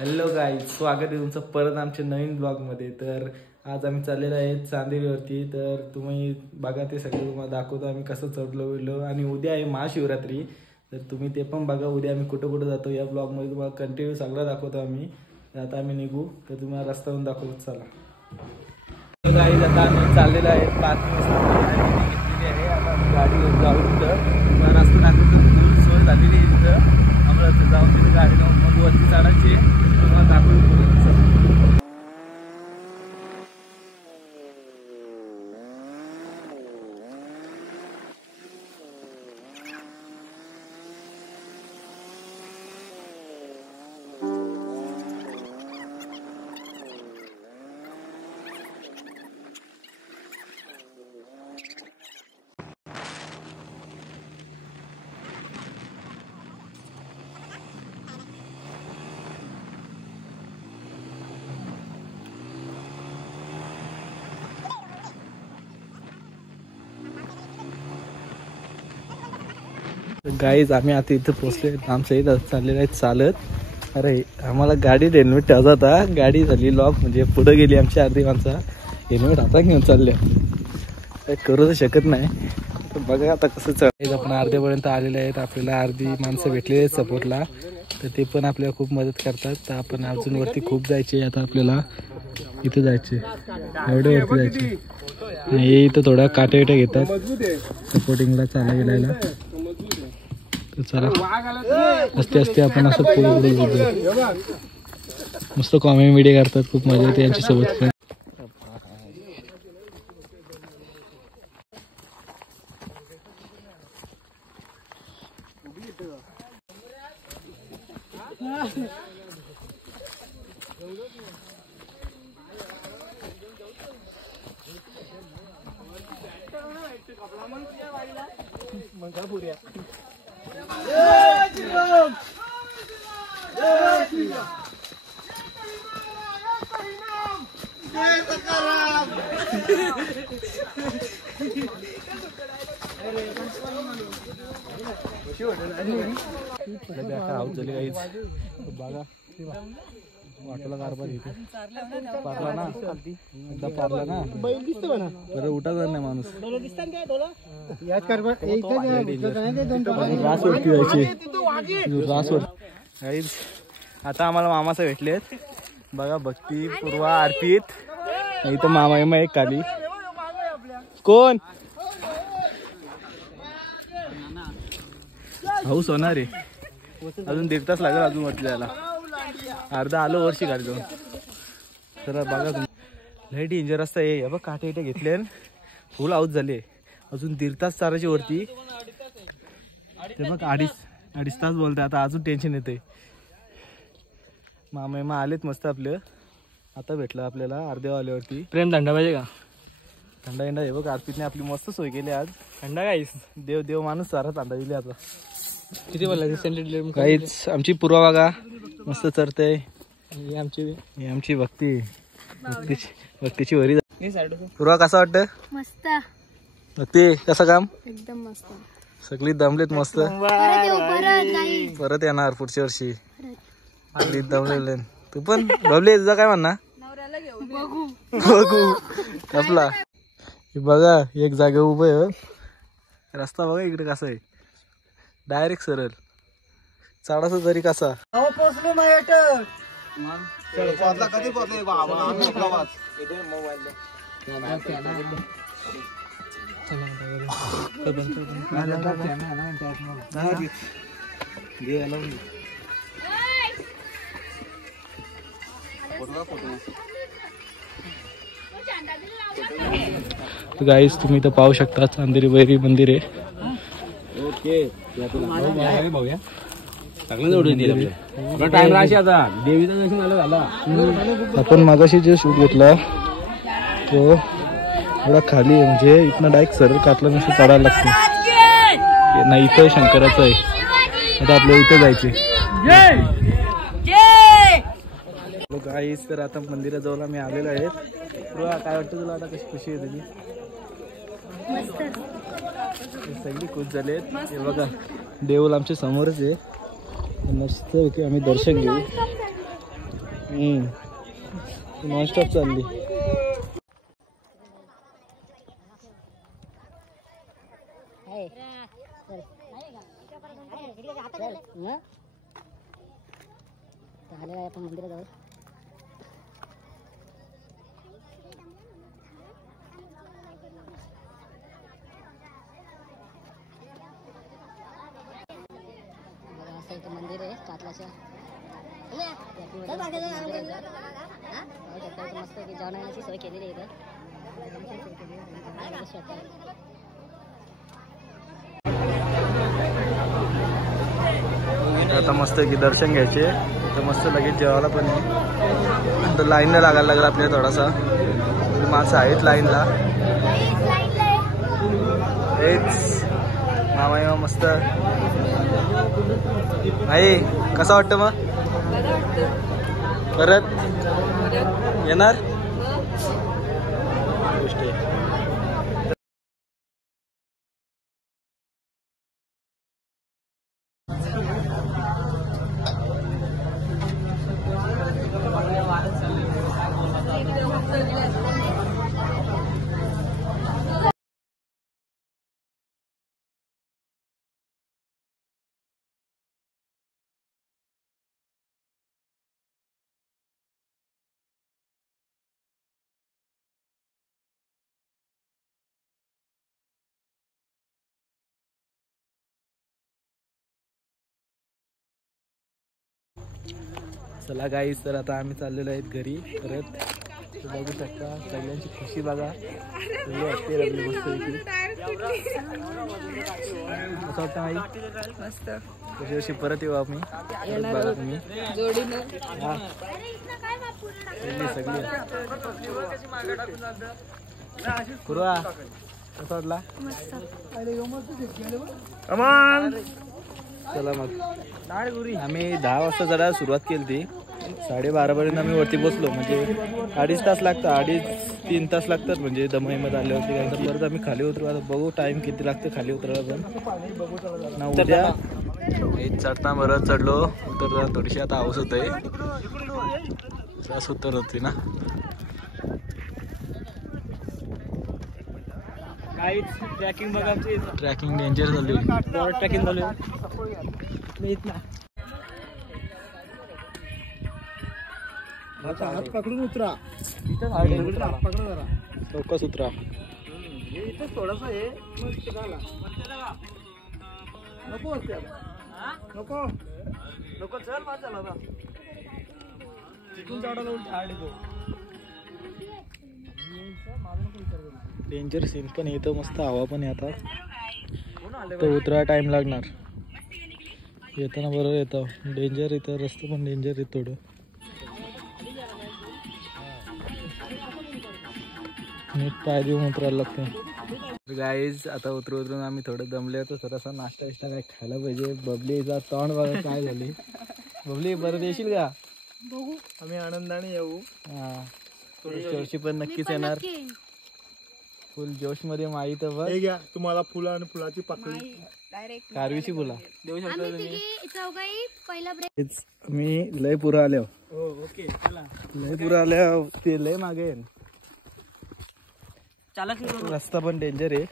Hello guys, स्वागत आहे तुमचं परत आमच्या नवीन ब्लॉगमध्ये। तर आज आम्ही चाललेलो आहे चांदेरीवरती। तर तुम्ही बघा, ते सगळं तुम्हाला दाखवतो आम्ही कसं चढलो गेलो। आणि उद्या आहे महाशिवरात्री, तर तुम्ही ते पण बघा। उद्या आम्ही कुठं कुठं जातो या ब्लॉगमध्ये तुम्हाला कंटिन्यू सगळं दाखवतो आम्ही। तर आता आम्ही निघू, तर तुम्हाला रस्त्यावरून दाखवतो, चला। गाईज आता आम्ही चाललेलो आहे 5 वाजता आहे। आता आम्ही गाडी घेऊन जाऊ तिथं, रस्ता दाखवतो, फुल सोय झालेली आहे तिथं। आम्हाला जाऊन तिथे गाडी लावून मग वरती चढायची, तुम्हाला दाखवतो। गाईज आम्ही आता इथं पोहोचले, आमच्या इथं चाललेलं आहे चालत। अरे आम्हाला गाडीत हेल्मेट ठेवता होता, गाडी झाली लॉक, म्हणजे पुढे गेली आमची अर्धी माणसं। हेल्मेट आता घेऊन चालले, काही करू तर शकत नाही। तर बघा आता कसं चाललं। आपण अर्ध्यापर्यंत आलेले आहेत, आपल्याला अर्धी माणसं भेटलेली आहेत सपोर्टला, तर ते पण आपल्याला खूप मदत करतात। तर आपण अजून वरती खूप जायचे, आता आपल्याला इथे जायचे, एवढे वरती जायचे। हे इथं थोडा काटे घेतात सपोर्टिंगला चाला गेलायला। चला असते असते आपण असं पुढे पुढे मस्त कॉमेडी करतात, खूप मजा येते यांच्यासोबत। वाटला कारभार इथे पारला ना, एकदा पारला ना बरं उठा जाणार नाही माणूस। आता आम्हाला मामाचं भेटलेत बघा, भक्ती, पूर्वा, अर्पित, इथं मामा आहे एक खाली। कोण हाऊस होणार आहे, अजून 1.5 तास लागेल अजून वरती जायला। अर्धा आलो वर्षी गाडी जाऊन। तर बघा तुम्ही, लय डेंजर रस्ता आहे बघ, काटे इथे घेतले, फुल आऊट झाले, अजून 1.5 तास चालायची वरती। ते बघ 2.5 तास बोलते, आता अजून टेन्शन येते। मामा आलेत मस्त आपलं, आता भेटलं आपल्याला अर्ध्या वाल्यावरती। प्रेम थंडा पाहिजे का? थंडा इंडा हे बघ, अर्पितने आपली मस्त सोय केली आज। थंडा काहीच देव माणूस सारा थंडा दिली आता। किती बोलायचं काहीच। आमची पूर्वा बघा मस्त चरते, आमची भक्तीची वरी। पूर्वा कसा वाटतं? मस्त। भक्ती कसं काम? एकदम मस्त, सगळी दमलेत मस्त। परत येणार पुढच्या वर्षी, दमलेले तू पण दमले, तुझा काय म्हणणं? बघू आपला बघा, एक जागा उभं आहे, रस्ता बघा इकडे कसा आहे, डायरेक्ट सरळ चढायचा तरी कसा। पोचलो कधी पोचले गाईस, तुम्ही इथं पाहू शकता चांदेरी वैरी मंदिर आहे। आपण मागाशी जो शूट घेतला तो थोडा खाली आहे, म्हणजे इथनं डायरेक्ट सरळ कातला नसतं, चढायला लागतं नाही। इथं शंकराचं आहे, आता आपल्या इथं जायचे। गाईस, तर आता मंदिराजवळ आम्ही आलेलो आहेत। काय वाटतं तुला आता, कशी खुशी आहे तुझी? सगळी खुश झालेत। हे बघा देऊळ आमच्या समोरच आहे, मस्त होते, आम्ही दर्शन घेऊ। नॉनस्टॉप चालली. आपण मंदिरात जाऊ. इथं मंदिर आहे कातलाच्या. मस्त जेवणाची सोय केलेली आहे इथं. आता मस्त की दर्शन घ्यायचे तर मस्त लगेच जेवायला पण आहे. तर लाईनला लागायला लागला आपल्याला थोडासा. माणसं आहेत लाईनला. हेच मामा मस्त. आई कसं वाटतं मग परत येणार गोष्टी. चला गाईस, तर आता आम्ही चाललेलो आहेत घरी परत. बघू शकता सगळ्यांची खुशी बघा. सगळी असते रडली मस्त. असं वाटतं आई मस्त. कशी अशी परत येऊ आम्ही बघा तुम्ही हा सगळी कुरवा कसा वाटला. चला मग आम्ही 10 वाजता जरा सुरुवात केली ती. 12:30 पर्यंत आम्ही वरती बसलो. म्हणजे 2.5 तास लागतात, 2.5-3 तास लागतात म्हणजे दमईमध्ये आल्यावरती. काय परत आम्ही खाली उतरू. आता बघू टाइम किती लागतं खाली उतरायला. पण ना उद्या चढता बरं चढलो उतरता थोडीशी आता हाऊस होत आहे. त्रास उतर होती ना. ट्रॅकिंग बघायची. ट्रॅकिंग डेंजर चालू आहे. ट्रॅकिंग चालू आहे. हात पकडून उतरा. चौकस उतरा. थोडस आहे नको नको नको. चल माझा चला तिथून चढायला उलट हार्ड येतो. डेंजर सीन पण येतो. मस्त हवा पण येतात. तर उतरा टाइम लागणार. येताना बरोबर येतं. डेंजर येतं. रस्ता पण डेंजर आहे थोडं. नीट पाय देऊन उतरायला लागतं. गाईज आता उतरून आम्ही थोडं दमले होतो. थोडासा नाश्ता विष्टा काय खायला पाहिजे. बबलीचा तोंड बघा काय झाली. बबली परत येशील का. बघू आम्ही आनंदाने येऊ. हा वर्षी पण नक्कीच येणार. फुल जोश मध्ये. माई तर बघ घ्या तुम्हाला फुलं आणि फुलाची पाकळी. कारवीची फुला देऊ शकतो तुम्ही. मी लय पुरा आल्या. ओके चला. लय पुरा आल्या. ते लय मागे रस्ता पण डेंजर आहे.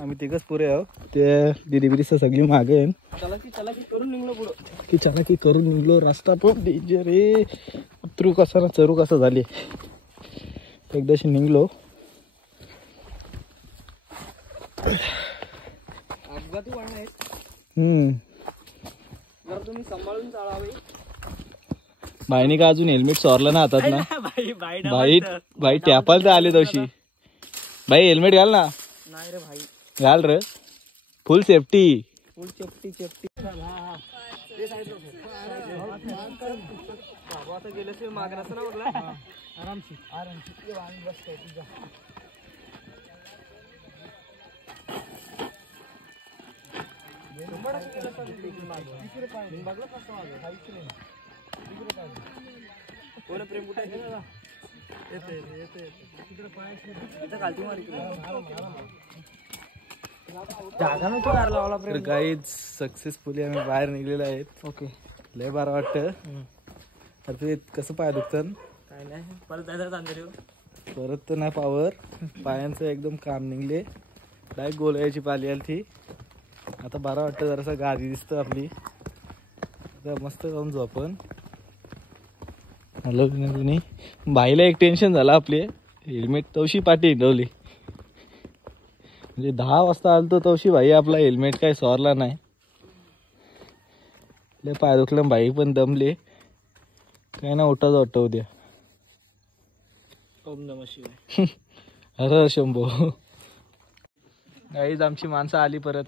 आम्ही तिघच पुरे आहो. ते दिदी बिदी सगळी मागे चलाकी करून निघलो पुढं. की चालाकी करून निघलो. रस्ता पण डेंजर आहे. उतरू कसा ना चरू कसा झाली. एकदाशी निघलो. अपघाती वाहन आहेत. जर तुम्ही सांभाळून चालावे. भाईने का अजून हेल्मेट चोरलं ना हातात ना. भाई टॅपाल तर आले तशी. भाई हेल्मेट घाल ना. नाही रे भाई. घाल रे. फुल सेफ्टी. फुल सेफ्टी. आता गेल्याशिवाय मागण्याचं ना म्हटलं. आरामशी बस. गाईज सक्सेसफुली आम्ही बाहेर निघलेलो आहेत. ओके लय बरं वाटतं. अरे ते कसं पाय दुखतं? काय नाही परत जायचं चांगले परत तर नाही पावर, पायांचं एकदम काम निघले. डायरेक्ट गोलायची पाली आली ती. आता बरं वाटतं, जरासा गादी दिसतं आपली. आता मस्त जाऊन झोपण. हॅलो तुम्ही बाईला एक टेन्शन झालं, आपले हेल्मेट तवशी पाठी हिंडवली. म्हणजे 10 वाजता आलो तवशी भाई आपला हेल्मेट काय सॉरला नाही. लय पाय दुखलं, भाई पण दमले. काय ना उठाच वाटतं उद्या. ओम नमः शिवाय. अरे शंभो. गाईज आमची माणसं आली परत.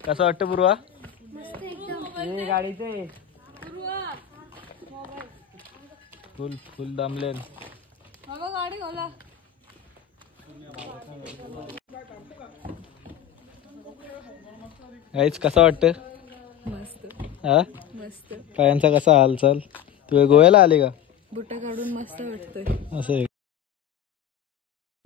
कसं वाटतं पूर्वा? गाडीचे फुल फुल दमले. गाईज कसं वाटतं? मस्त हा मस्त. पायांचा कसा हालचाल? तू गोव्याला आले का? बुटा काढून मस्त वाटतंय. असं आहे.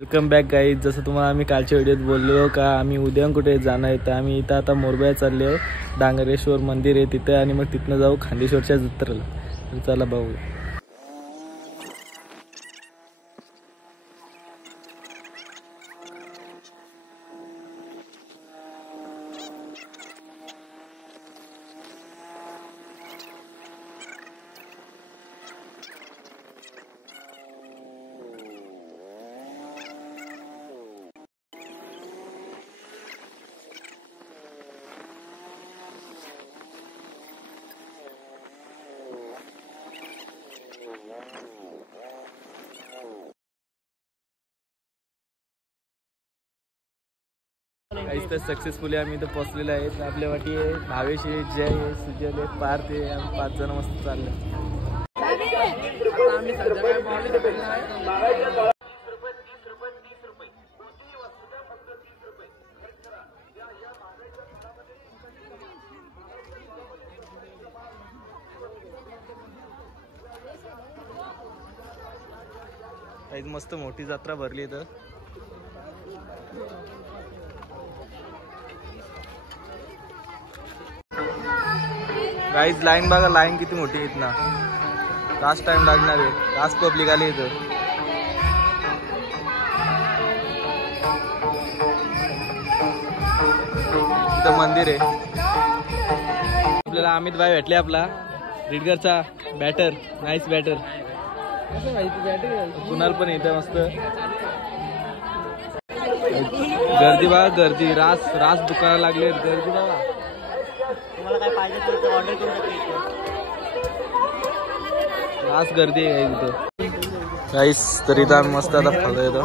Welcome back guys. जसं तुम्हाला आम्ही कालच्या व्हिडिओत बोललो का आम्ही उद्या कुठे जाणार आहे, तर आम्ही इथं आता मोरब्या चालले आहोत. डांगरेश्वर मंदिर आहे तिथं, आणि मग तिथनं जाऊ खांदेश्वरच्या जत्रेला. तर चला भाऊ. काहीच तर सक्सेसफुली आम्ही इथं पोचलेलो आहे. आपल्या वाटी आहे भावेश आहे, जय आहे, सुजल आहे, पार्थ आहे. आम्ही 5 जण मस्त चाललो. काहीच मस्त मोठी जत्रा भरली इथं. गाईज लाईन बघा, लाईन किती मोठी आहे इथं. लास्ट टाइम लागणार आहे. लास्ट पब्लिक आली इथं. इथं मंदिर आहे. आपल्याला अमित भाई भेटले, आपला रीडगरचा बॅटर. Nice batter. कुणाल पण इथं मस्त गर्दी बघा, गर्दी. रास रास दुकानं लागले, गर्दी बघा. तुम्हाला काय पाहिजे तर ऑर्डर करू शकता. रास गर्दी आहे इथं काहीच. तरी तर आम्ही मस्त आता फळ येतो.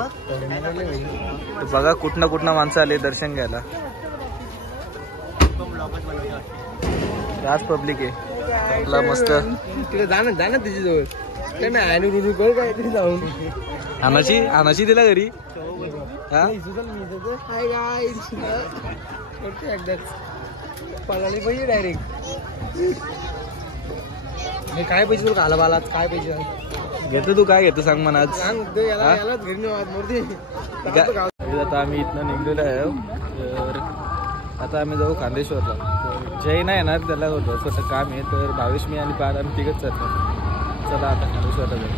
बघा कुठनं कुठनं माणसं आले दर्शन घ्यायला. राज पब्लिक आहे आपला मस्त. तिला जा ना तिच्याजवळ. काय नाही आणि रुरू करू काय तरी जाऊन आणाची दिला घरी. हा हाय गाईस. एकदाच पळाली पाहिजे डायरेक्ट. काय पैसे तुला घाला बाला? काय पैसे घेतो तू? काय घेतो सांग मला आज. सांग याला घरी मूर्ती. आता आम्ही इथनं निघलेलो आहे. तर आता आम्ही जाऊ खांदेश्वरला. तर जय नाही येणार, त्याला छोटं काम आहे. तर भावेश, मी आणि पार आम्ही तिघच चालतो. चला आता खांदेश्वरला जाऊ.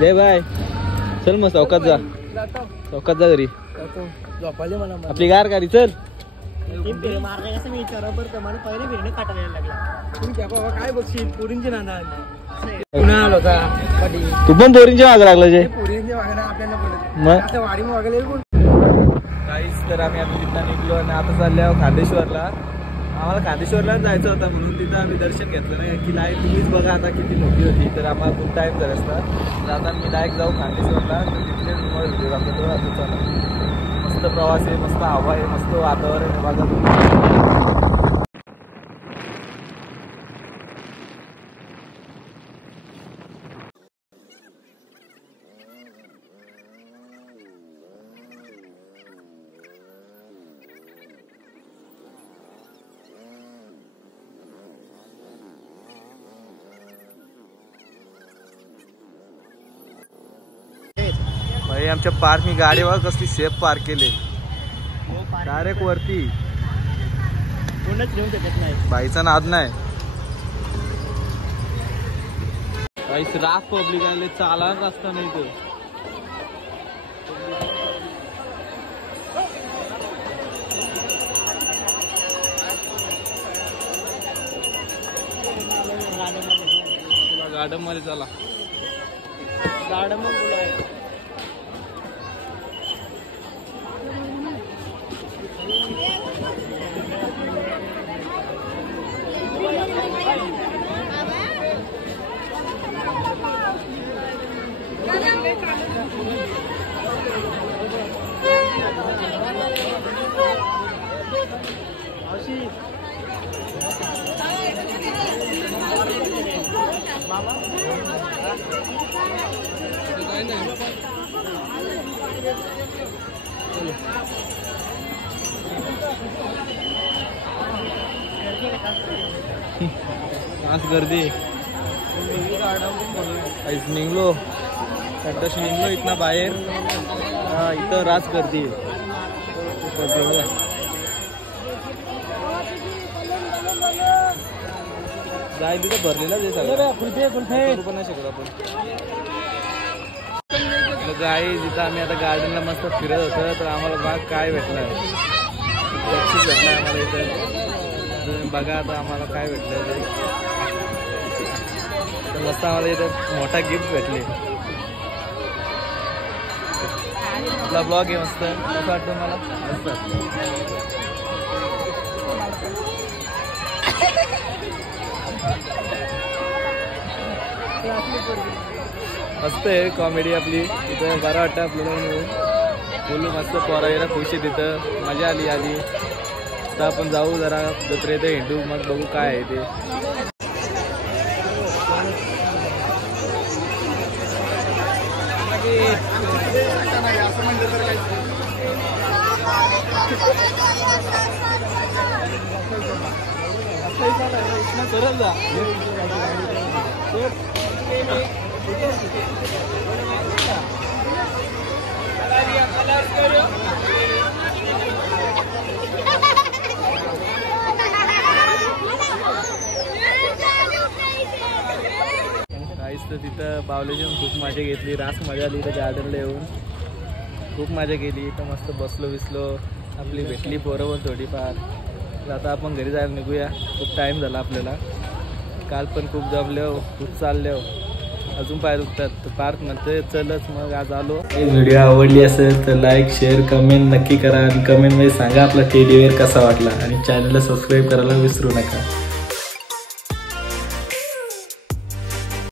जय बाय. चल मग चौकात जा. चौकात जा घरी. आपली गार गाडी. चल. मारणे कसं मी विचारावं बरं. मला पहिले फिरणे काटायला लागला. तुम्ही बाबा काय बघशील पोरींचे नाना पुन्हा आलो होता. तू पण पोरींच्या मागे लागला जे. पोरींच्या मागे आपल्याला मग वाडी मागले. काहीच. तर आम्ही आता तिथं निघलो आणि आता चालले आहोत खांदेश्वरला. आम्हाला खांदेश्वरला जायचं होतं, म्हणून तिथं आम्ही दर्शन घेतलं नाही की लाईन तुम्हीच बघा आता किती मोठी होती. तर आम्हाला खूप टाईम झाला असता. तर आता मी डायरेक्ट जाऊ खांदेश्वरला. तर तिथले व्हिडिओ दाखवतो. आता चला. मस्त प्रवास आहे, मस्त हवा आहे, मस्त वातावरण आहे बघा. भाई आमच्या पार्क मी गाडी बघा कसली सेफ पार्क केली. डायरेक्ट वरती. कोणच घेऊ शकत नाही. बाईचा नाद नाही. बाईस राफ पब्लिक आले चालाच असता नाही तो. गार्डन मध्ये चला. गार्डन मध्ये बोलाय. आज गर्दी निघलो तशी निघलो इथनं बाहेर. इथं रास गर्दी जाय तिथं भरलेलाच आहे सगळं पण नाही शकत आपण. गाई जिथं आम्ही आता गार्डनला मस्त फिरत होतो तर आम्हाला बाग काय भेटलं बक्षीस भेटलं आम्हाला इथं. बघा आता आम्हाला काय भेटलं ते. तर मस्त आम्हाला इथं मोठा गिफ्ट भेटले. आपला ब्लॉग आहे मस्त. कसं वाटतं मला मस्त मस्त आहे कॉमेडी आपली इथं. बरं वाटतं आपल्याला बोलू मस्त. पोरायला खुशी तिथं मजा आली. आता आपण जाऊ जरा जत्रेत हिंडू मग बघू काय आहे ते. तर तिथं बावलेची खूप मजा घेतली. रास मजा आली. इथं गार्डनला येऊन खूप मजा केली. इथं मस्त बसलो बिसलो. आपली भेटली पोरं थोडीफार. आता आपण घरी जायला निघूया. खूप टाईम झाला आपल्याला. काल पण खूप जमलो खूप चाललो. अजून पाय दुखतात तर पार्क म्हणते चलच मग आज आलो. व्हिडिओ आवडली असेल तर लाईक शेअर कमेंट नक्की करा. आणि कमेंटमध्ये सांगा आपला टेडी वेअर कसा वाटला. आणि चॅनलला सबस्क्राईब करायला विसरू नका.